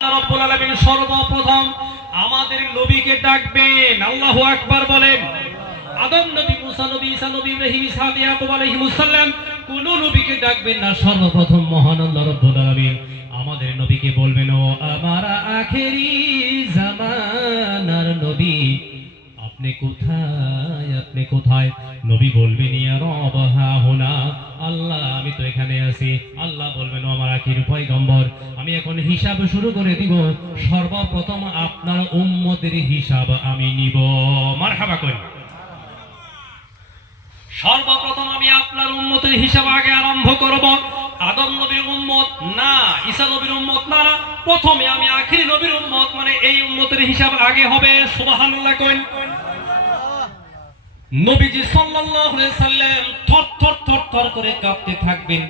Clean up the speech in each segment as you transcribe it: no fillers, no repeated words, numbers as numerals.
রব্বুল আলামিন সর্বপ্রথম আমাদের নবীকে ডাকবেন। আল্লাহু আকবার বলেন। আদম নবী, মুসা নবী, ঈসা নবী, ইব্রাহিম, ইসহাক, ইয়াকুব আলাইহিমুস সালাম কোন নবীকে ডাকবেন না। সর্বপ্রথম মহান আল্লাহ রব্বুল আলামিন আমাদের নবীকে বলবেন, ও আমার আখেরি জামানার নবী, আপনি কোথায়, আপনি কোথায়? নবী বলবেন, ইয়া রব হা হুনা, আল্লাহ আমি তো এখানে আছি। আল্লাহ বলবেন, ও আমার আখির পয়গম্বর, আমি এখন হিসাব শুরু করে দিব। সর্বপ্রথম আপনার উম্মতের হিসাব আমি নিব। মারহাবা করি। সর্বপ্রথম আমি আপনার উম্মতের হিসাব আগে আরম্ভ করব। আদম নবীর উম্মত না, ঈসা নবীর উম্মত না, প্রথমে আমি আখিরি নবীর উম্মত, মানে এই উম্মতের হিসাব আগে হবে। সুবহানাল্লাহ কইন। নবীজি সাল্লাল্লাহু আলাইহি সাল্লাম থর করে কাঁপতে থাকবেন।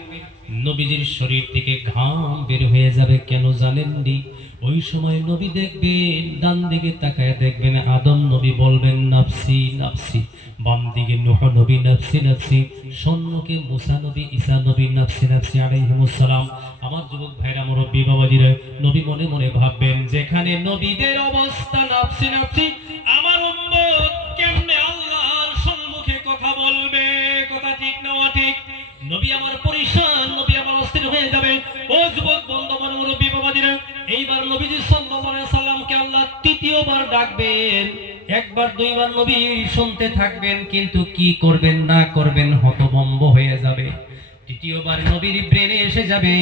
নবীজির শরীর থেকে ঘাম বের হয়ে যাবে। কেন জানেন নি? ওই সময় নবী দেখবেন, ডান দিকে তাকায় দেখবেন আদম নবী বলবেন নাফসি নাফসি, বাম দিকে নূহ নবী নাফসি নাফসি, সম্মুখে মুসা নবী, ঈসা নবী নাফসি নাফসি আলাইহিমুস সালাম। আমার যুবক ভাইরা, মুরব্বী বাবাজিরা, নবী মনে মনে ভাববেন, যেখানে নবীদের অবস্থা নাফসি নাফসি, আমার উম্মত কেমনে আল্লাহর সম্মুখে কথা বলবে? কথা ঠিক না ঠিক? নবী আমার পরিশান, নবী আমার অস্থির হয়ে যাবে। ও যুবক বন্ধু, আমার মুরব্বী বাবাজিরা, এইবার নবীজি সাল্লাল্লাহু আলাইহি সাল্লামকে আল্লাহ তৃতীয়বার ডাকবেন। একবার দুইবার নবী শুনতে থাকবেন, কিন্তু কি করবেন না করবেন হতভম্ব হয়ে যাবে। তৃতীয়বার নবীর ব্রেনে এসে যাবে,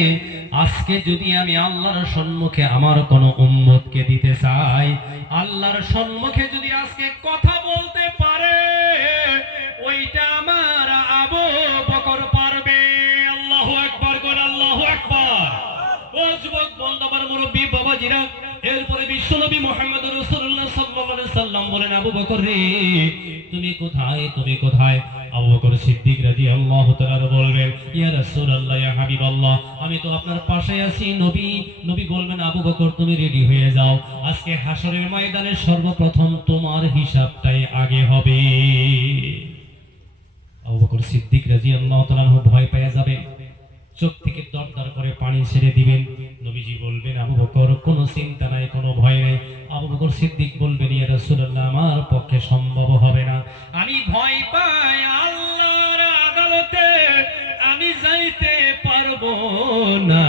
আজকে যদি আমি আল্লাহর সম্মুখে আমার কোন উম্মতকে দিতে চাই, আল্লাহর সম্মুখে যদি আজকে কথা বলতে পারে, ওইটা আমার আবু বকর পারবে। আল্লাহু আকবার কর, আল্লাহু আকবার। ও যুবক বন্ধু, আমার মুরব্বী বাবাজিরা, এরপরে বিশ্বনবী মুহাম্মদ রাসূলুল্লাহ সাল্লাল্লাহু আলাইহি সাল্লাম বলেন, আবু বকর রে, তুমি কোথায়, তুমি কোথায়? আবু বকর সিদ্দিক রাদিয়াল্লাহু তাআলা বলবেন, ইয়া রাসূলুল্লাহ, ইয়া হাবিবাল্লাহ, আমি তো আপনার পাশে আছি। নবী বলবেন, আবু বকর তুমি রেডি হয়ে যাও, আজকে হাশরের ময়দানে সর্বপ্রথম তোমার হিসাবটাই আগে হবে। আবু বকর সিদ্দিক রাদিয়াল্লাহু তাআলা ভয় পেয়ে যাবে, চোখ থেকে দরদর করে পানি ছেড়ে দিবেন। নবীজি বলবেন, আবু বকর কোনো চিন্তা নাই, কোনো ভয় নেই। আবু বকর সিদ্দিক বলবেন, ইয়া রাসূলুল্লাহ, আমার পক্ষে সম্ভব হবে না, আমি ভয় পাই, আল্লাহর আদালতে আমি যাইতে পারবো না।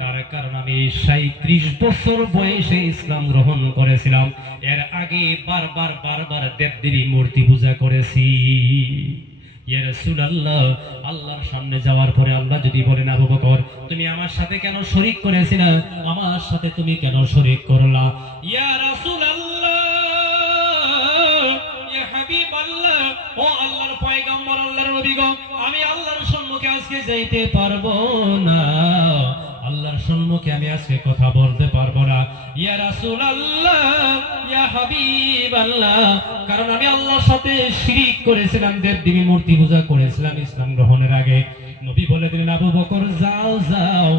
তার কারণ আমি 37 বছর বয়সে ইসলাম গ্রহণ করেছিলাম। এর আগে বারবার দেবদেবী মূর্তি পূজা করেছি। ইয়া রাসূলুল্লাহ, আল্লাহর সামনে যাওয়ার পরে আল্লাহ যদি বলেন, আবু বকর তুমি আমার সাথে কেন শরীক করেছিলা, আমার সাথে তুমি কেন শরীক করলা? ইয়া রাসূলুল্লাহ, ইয়া হাবিবাল্লাহ, ও আল্লাহর পয়গম্বর, আল্লাহর নবী গো, আমি আল্লাহর সম্মুখে আজকে যাইতে পারবো না, আল্লাহর সম্মুখে আমি আজকে কথা বলতে পারবো না। ইয়া রাসূলুল্লাহ, ইয়া হাবিবাল্লাহ, কারণ আমি আল্লাহর সাথে শিরক করেছিলাম, দেবদেবী মূর্তি পূজা করেছিলাম ইসলাম গ্রহণের আগে। নবী বলে দিলেন, আবু বকর যাও যাও,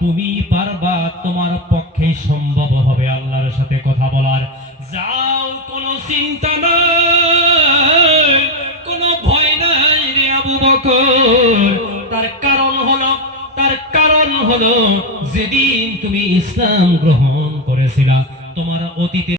তুমি পারবা, তোমার পক্ষেই সম্ভব হবে আল্লাহর সাথে কথা বলার। যাও, কোনো চিন্তা নাই, কোনো ভয় নাই রে আবু বকর। তার কারণ হলো যেদিন তুমি ইসলাম গ্রহণ করেছিলা, তোমার অতীতে